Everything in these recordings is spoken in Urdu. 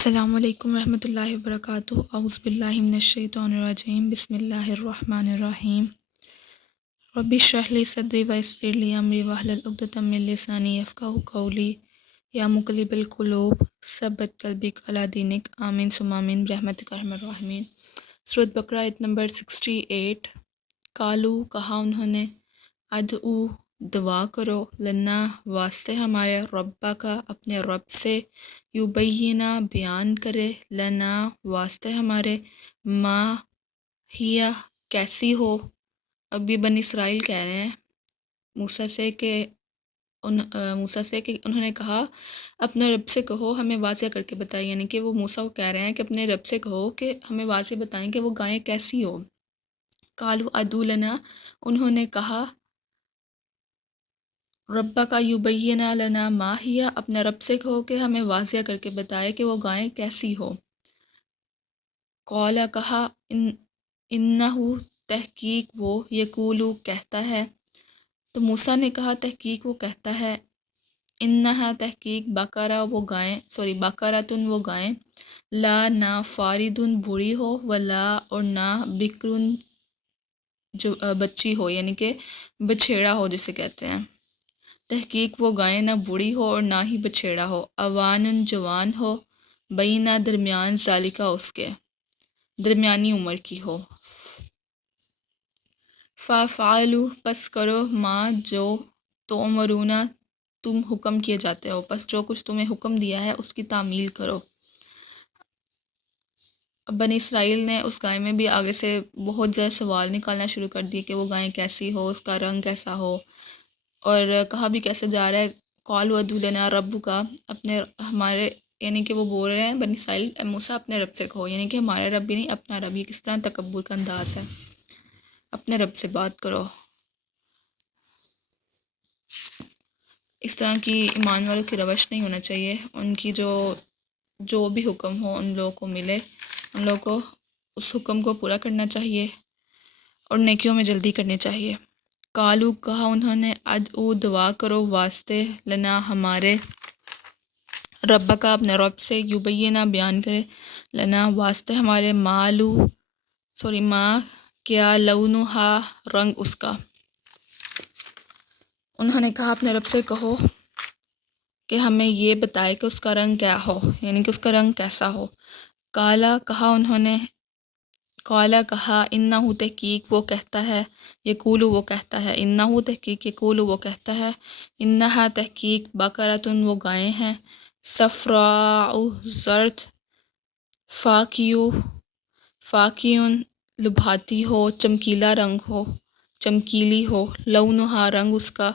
السلام علیکم ورحمۃ اللہ وبرکاتہ۔ اعوذ باللہ من الشیطان الرجیم، بسم اللہ الرحمن الرحیم۔ رب اشرح لی صدری ویسر لی امری واحلل عقدۃ من لسانی یفقہوا قولی، یا مقلب القلوب ثبت قلبی علی دینک، آمین ثم آمین برحمتک ارحم الراحمین۔ سورۃ بقرہ آیت نمبر 68۔ قالو، کہا انہوں نے، ادعو، دعا کرو، لنا، واسطے ہمارے، ربا کا، اپنے رب سے، یبینہ، بیان کرے، لنا، واسطے ہمارے، ما ہیا، کیسی ہو۔ اب یہ بنی اسرائیل کہہ رہے ہیں موسیٰ سے کہ انہوں نے کہا اپنے رب سے کہو ہمیں واضح کر کے بتائیں، یعنی کہ وہ موسیٰ کو کہہ رہے ہیں کہ اپنے رب سے کہو کہ ہمیں واضح بتائیں کہ وہ گائیں کیسی ہو۔ قالو ادعو لنا، انہوں نے کہا ربا کا، یبینہ لنا ما ہیا، اپنے رب سے کہو کہ ہمیں واضح کر کے بتائے کہ وہ گائیں کیسی ہو۔ قال، کہا، انہو، تحقیق وہ، یقولو، کہتا ہے۔ تو موسیٰ نے کہا تحقیق وہ کہتا ہے، انہا، تحقیق، بقرہ وہ گائیں، بقرۃن وہ گائیں، لا، نہ، فاردن بوڑھی ہو، ولا، اور نہ، بکرن جو بچی ہو، یعنی کہ بچھیڑا ہو جسے کہتے ہیں۔ تحقیق وہ گائیں نہ بوڑھی ہو اور نہ ہی بچھیڑا ہو، اوانن جوان ہو، بینہ درمیان، ذالکہ اس کے درمیانی عمر کی ہو۔ فافعلوا، پس کرو، ما جو تؤمرون، تم حکم کیے جاتے ہو، پس جو کچھ تمہیں حکم دیا ہے اس کی تعمیل کرو۔ اب بنی اسرائیل نے اس گائے میں بھی آگے سے بہت زیادہ سوال نکالنا شروع کر دیے کہ وہ گائیں کیسی ہو، اس کا رنگ کیسا ہو، اور کہا بھی کیسے جا رہا ہے، قالوا ادعو لنا ربک، اپنے ہمارے، یعنی کہ وہ بول رہے ہیں بنی اسرائیل، اے موسیٰ اپنے رب سے کہو، یعنی کہ ہمارا رب بھی نہیں اپنا رب، یہ کس طرح تکبر کا انداز ہے، اپنے رب سے بات کرو۔ اس طرح کی ایمان والوں کی روش نہیں ہونا چاہیے، ان کی جو بھی حکم ہو ان لوگوں کو ملے، ان لوگوں کو اس حکم کو پورا کرنا چاہیے اور نیکیوں میں جلدی کرنی چاہیے۔ قالو، کہا انہوں نے، ادعو، دعا کرو، واسطے، لنا ہمارے، رب کا، اپنے رب سے، یبینہ، بیان کرے، لنا واسطے ہمارے، ماں کیا، لونہا، رنگ اس کا۔ انہوں نے کہا اپنے رب سے کہو کہ ہمیں یہ بتائے کہ اس کا رنگ کیا ہو، یعنی کہ اس کا رنگ کیسا ہو۔ قالا، کہا انہوں نے، قالا کہا، انہو، تحقیق وہ کہتا ہے، یقولو وہ کہتا ہے، انہو، تحقیق، یقولو وہ کہتا ہے، انہا، تحقیق، بقرۃن وہ گائیں ہیں، صفراء زرد، فاقیون لبھاتی ہو، چمکیلا رنگ ہو، چمکیلی ہو، لونہا، رنگ اس کا،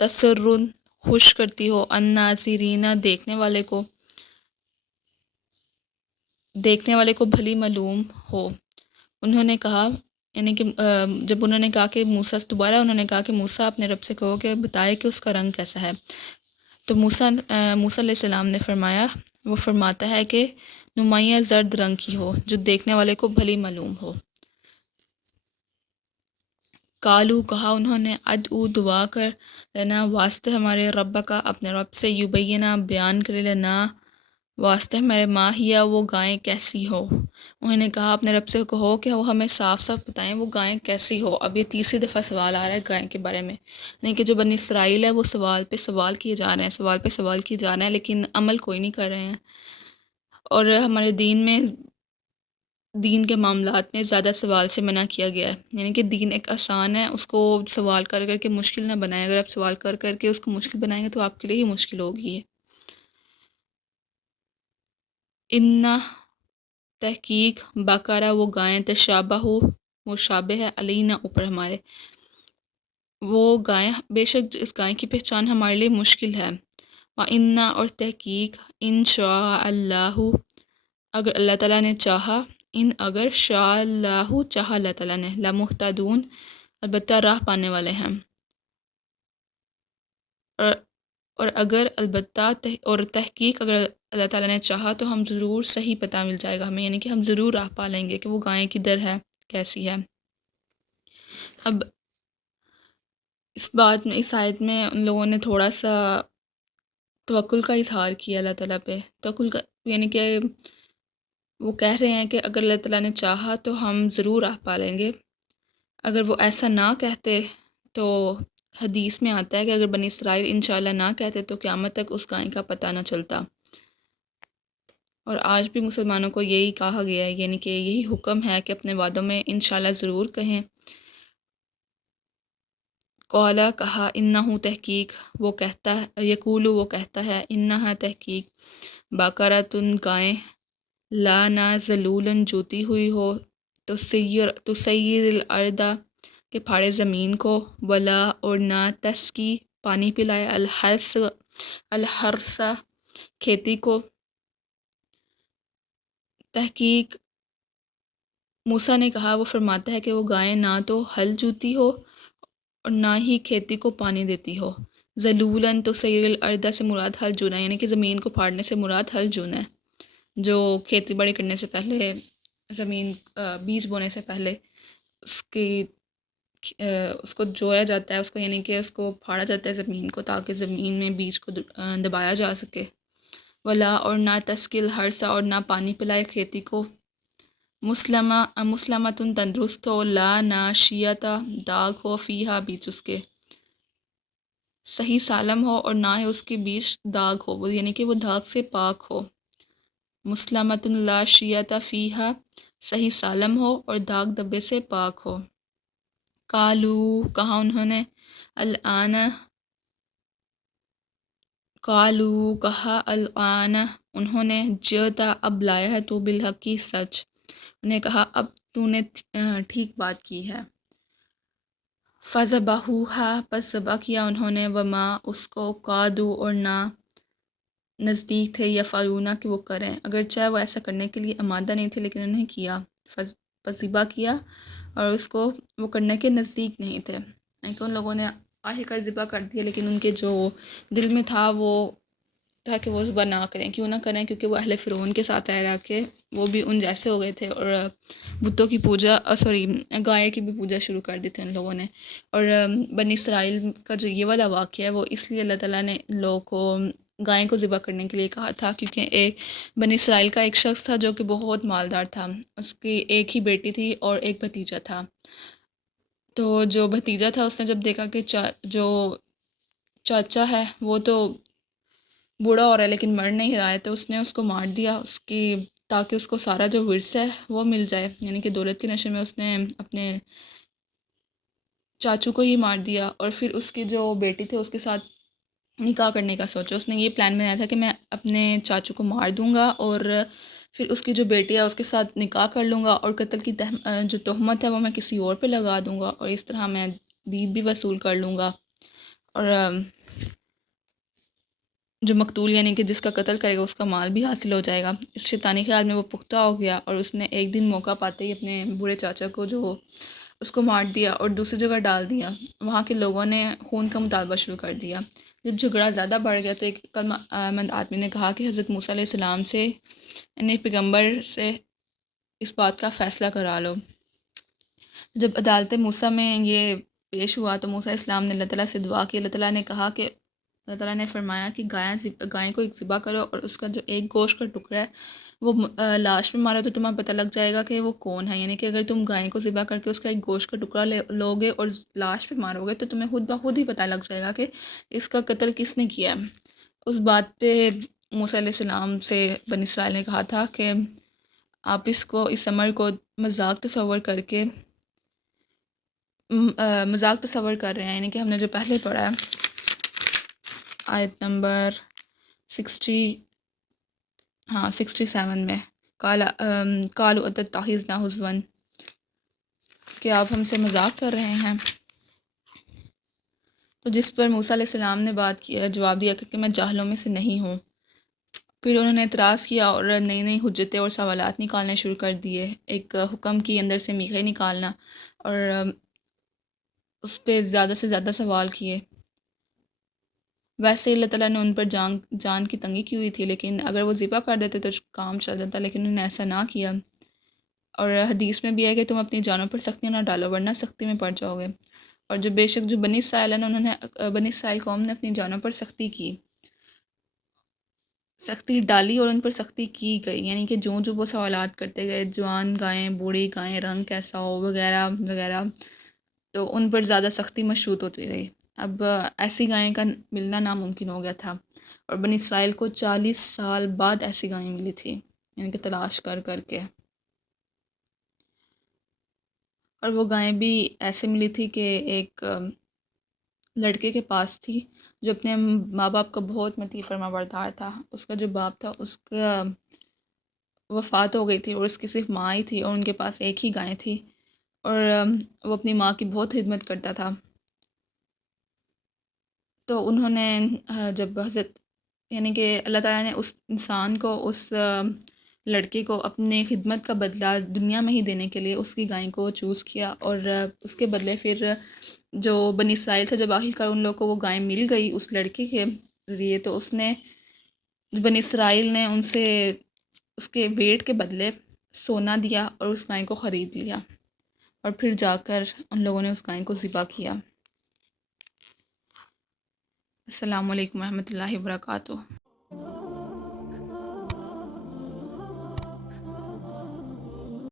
تسرن، خوش کرتی ہو، الناظرین، دیکھنے والے کو بھلی معلوم ہو۔ انہوں نے کہا، یعنی کہ جب انہوں نے کہا کہ موسیٰ، دوبارہ انہوں نے کہا کہ موسیٰ اپنے رب سے کہو کہ بتائے کہ اس کا رنگ کیسا ہے، تو موسیٰ علیہ السلام نے فرمایا، وہ فرماتا ہے کہ نمایاں زرد رنگ کی ہو جو دیکھنے والے کو بھلی معلوم ہو۔ قالو، کہا انہوں نے، ادعو، دعا کر، لنا واسطے ہمارے، رب کا، اپنے رب سے، یبینہ، بیان کرے، لنا واسطے ہمارے، ما ہیا، وہ گائیں کیسی ہو۔ انہوں نے کہا اپنے رب سے کہو کہ وہ ہمیں صاف صاف بتائیں وہ گائیں کیسی ہو۔ اب یہ تیسری دفعہ سوال آ رہا ہے گائیں کے بارے میں، نہیں کہ جو بنی اسرائیل ہے وہ سوال پہ سوال کیے جا رہے ہیں، سوال پہ سوال کیے جا رہے ہیں، لیکن عمل کوئی نہیں کر رہے ہیں۔ اور ہمارے دین کے معاملات میں زیادہ سوال سے منع کیا گیا ہے، یعنی کہ دین ایک آسان ہے، اس کو سوال کر کر کے مشکل نہ بنائیں، اگر آپ سوال کر کر کے اس کو مشکل بنائیں گے تو آپ کے لیے ہی مشکل ہوگی۔ انّا، تحقیق، بقرہ وہ گائیں، تشابہ مشابہ ہے، علینا اوپر ہمارے، وہ گائیں، بے شک اس گائیں کی پہچان ہمارے لیے مشکل ہے۔ وَإِنَّا، اور تحقیق، ان شاء اللہ، اگر اللہ تعالیٰ نے چاہا، اگر شاء اللہ چاہا اللہ تعالیٰ نے، لمہتدون، البتہ راہ پانے والے ہیں، اور اگر البتہ اور تحقیق اگر اللہ تعالیٰ نے چاہا تو ہم ضرور صحیح پتہ مل جائے گا ہمیں، یعنی کہ ہم ضرور راہ پا لیں گے کہ وہ گائیں کدھر ہے، کیسی ہے۔ اب اس آیت میں ان لوگوں نے تھوڑا سا توکل کا اظہار کیا اللہ تعالیٰ پہ، توکل کا یعنی کہ وہ کہہ رہے ہیں کہ اگر اللہ تعالیٰ نے چاہا تو ہم ضرور راہ پالیں گے. اگر وہ ایسا نہ کہتے تو حدیث میں آتا ہے کہ اگر بنی اسرائیل انشاءاللہ نہ کہتے تو قیامت تک اس گائے کا پتہ نہ چلتا. اور آج بھی مسلمانوں کو یہی کہا گیا ہے، یعنی کہ یہی حکم ہے کہ اپنے وعدوں میں انشاءاللہ ضرور کہیں. قولا کہا، انہو تحقیق، وہ کہتا ہے، یقولو وہ کہتا ہے، انہا تحقیق، باقراتن گائیں، لا نہ ذلولن جوتی ہوئی ہو، تسیر الارض کہ پھاڑے زمین کو، ولا اور نہ تسکی پانی پلائے، الحرث کھیتی کو. تحقیق موسیٰ نے کہا، وہ فرماتا ہے کہ وہ گائیں نہ تو ہل جوتی ہو اور نہ ہی کھیتی کو پانی دیتی ہو. ذلولاً تو سیر الارض سے مراد ہل جونا، یعنی کہ زمین کو پھاڑنے سے مراد ہل جونا ہے، جو کھیتی باڑی کرنے سے پہلے زمین بیج بونے سے پہلے اس کی اس کو جویا جاتا ہے، اس کو یعنی کہ اس کو پھاڑا جاتا ہے زمین کو، تاکہ زمین میں بیج کو دبایا جا سکے. ولا اور نہ تسکل ہرسا اور نہ پانی پلائے کھیتی کو. مسلمتن تندرست ہو، لا نہ شیعتا داغ ہو، فیہا بیچ اس کے. صحیح سالم ہو اور نہ ہی اس کے بیچ داغ ہو، یعنی کہ وہ داغ سے پاک ہو. مسلمتن لا شیعتا فیہا، صحیح سالم ہو اور داغ دبے سے پاک ہو. قالو کہا انہوں نے، الآن قالو کہا، الآن انہوں نے، جئتا اب لایا ہے تو بالحق کی سچ. انہیں کہا اب تو نے ٹھیک بات کی ہے. فذبحوها پس ذبح کیا انہوں نے، وما اس کو، قادو اور نہ نزدیک تھے، یفعلون کہ وہ کریں، اگرچہ وہ ایسا کرنے کے لیے آمادہ نہیں تھے لیکن انہیں کیا. پس ذبح کیا اور اس کو وہ کرنے کے نزدیک نہیں تھے، نہیں تو ان لوگوں نے آخر کار ذبح کر دیا، لیکن ان کے جو دل میں تھا وہ تھا کہ وہ ذبح نہ کریں. کیوں نہ کریں؟ کیونکہ وہ اہل فرعون کے ساتھ رہ کے وہ بھی ان جیسے ہو گئے تھے، اور بتوں کی پوجا گائے کی بھی پوجا شروع کر دی تھی ان لوگوں نے. اور بنی اسرائیل کا جو یہ والا واقعہ ہے وہ اس لیے اللہ تعالیٰ نے ان لوگوں کو گائیں کو ذبح کرنے کے لیے کہا تھا، کیونکہ ایک بنی اسرائیل کا ایک شخص تھا جو کہ بہت مالدار تھا، اس کی ایک ہی بیٹی تھی اور ایک بھتیجا تھا. تو جو بھتیجا تھا اس نے جب دیکھا کہ جو چاچا ہے وہ تو بوڑھا ہو رہا ہے لیکن مر نہیں رہا ہے، تو اس نے اس کو مار دیا تاکہ اس کو سارا جو ورثہ ہے وہ مل جائے. یعنی کہ دولت کے نشے میں اس نے اپنے چاچو کو ہی مار دیا، اور پھر اس کی جو بیٹی تھی اس کے ساتھ نکاح کرنے کا سوچا. اس نے یہ پلان بنایا تھا کہ میں اپنے چاچو کو مار دوں گا اور پھر اس کی جو بیٹی ہے اس کے ساتھ نکاح کر لوں گا، اور قتل کی جو تہمت ہے وہ میں کسی اور پہ لگا دوں گا، اور اس طرح میں دید بھی وصول کر لوں گا، اور جو مقتول یعنی کہ جس کا قتل کرے گا اس کا مال بھی حاصل ہو جائے گا. اس شیطانی خیال میں وہ پختہ ہو گیا، اور اس نے ایک دن موقع پاتے ہی اپنے بوڑھے چاچا کو جو اس کو مار دیا اور دوسری جگہ ڈال دیا. وہاں کے لوگوں نے خون کا مطالبہ شروع کر دیا. جب جھگڑا زیادہ بڑھ گیا تو ایک عقل مند آدمی نے کہا کہ حضرت موسیٰ علیہ السلام سے، یعنی پیغمبر سے، اس بات کا فیصلہ کرا لو. جب عدالت موسیٰ میں یہ پیش ہوا تو موسیٰ علیہ السلام نے اللہ تعالیٰ سے دعا کی. اللہ تعالیٰ نے کہا کہ اللہ تعالیٰ نے فرمایا کہ گائیں کو ایک ذبح کرو، اور اس کا جو ایک گوشت کا ٹکڑا ہے وہ لاش پہ مارو تو تمہیں پتہ لگ جائے گا کہ وہ کون ہے. یعنی کہ اگر تم گائیں کو ذبح کر کے اس کا ایک گوشت کا ٹکڑا لو گے اور لاش پہ مارو گے تو تمہیں خود بخود ہی پتہ لگ جائے گا کہ اس کا قتل کس نے کیا ہے. اس بات پہ موسیٰ علیہ السلام سے بنی اسرائیل نے کہا تھا کہ آپ اس عمل کو مذاق تصور کر رہے ہیں. یعنی کہ ہم نے جو پہلے پڑھا ہے آیت نمبر 67 میں، قالوا اتتخذنا ہزوا، کہ آپ ہم سے مذاق کر رہے ہیں. تو جس پر موسیٰ علیہ السلام نے جواب دیا کہ میں جاہلوں میں سے نہیں ہوں. پھر انہوں نے اعتراض کیا اور نئی نئی حجتیں اور سوالات نکالنے شروع کر دیے. ایک حکم کی اندر سے میخیں نکالنا، اور اس پہ زیادہ سے زیادہ سوال کیے. ویسے اللہ تعالیٰ نے ان پر جان کی تنگی کی ہوئی تھی، لیکن اگر وہ ذبح کر دیتے تو کام چل جاتا، لیکن انہوں نے ایسا نہ کیا. اور حدیث میں بھی ہے کہ تم اپنی جانوں پر سختی نہ ڈالو ورنہ سختی میں پڑ جاؤ گے. اور جو بے شک جو بنی اسرائیل ہیں انہوں نے بنی اسرائیل قوم نے اپنی جانوں پر سختی کی. سختی ڈالی اور ان پر سختی کی گئی، یعنی کہ جو وہ سوالات کرتے گئے، جوان گائیں، بوڑھی گائیں، رنگ کیسا ہو، وغیرہ وغیرہ، تو ان پر زیادہ سختی مشروط ہوتی رہی۔ اب ایسی گائیں کا ملنا ناممکن ہو گیا تھا، اور بنی اسرائیل کو 40 سال بعد ایسی گائیں ملی تھی، یعنی کہ تلاش کر کر کے، اور وہ گائیں بھی ایسے ملی تھی کہ ایک لڑکے کے پاس تھی جو اپنے ماں باپ کا بہت مطیع فرما بردار تھا۔ اس کا جو باپ تھا اس کا وفات ہو گئی تھی، اور اس کی صرف ماں ہی تھی، اور ان کے پاس ایک ہی گائے تھی، اور وہ اپنی ماں کی بہت خدمت کرتا تھا۔ تو انہوں نے جب حضرت، یعنی کہ اللہ تعالیٰ نے اس انسان کو، اس لڑکے کو اپنے خدمت کا بدلہ دنیا میں ہی دینے کے لیے اس کی گائیں کو چوز کیا، اور اس کے بدلے پھر جو بنی اسرائیل سے جب آخر کار ان لوگوں کو وہ گائیں مل گئی اس لڑکے کے ذریعے، تو اس نے، بنی اسرائیل نے ان سے اس کے ویٹ کے بدلے سونا دیا اور اس گائیں کو خرید لیا، اور پھر جا کر ان لوگوں نے اس گائیں کو ذبح کیا۔ السلام علیکم ورحمۃ اللہ وبرکاتہ۔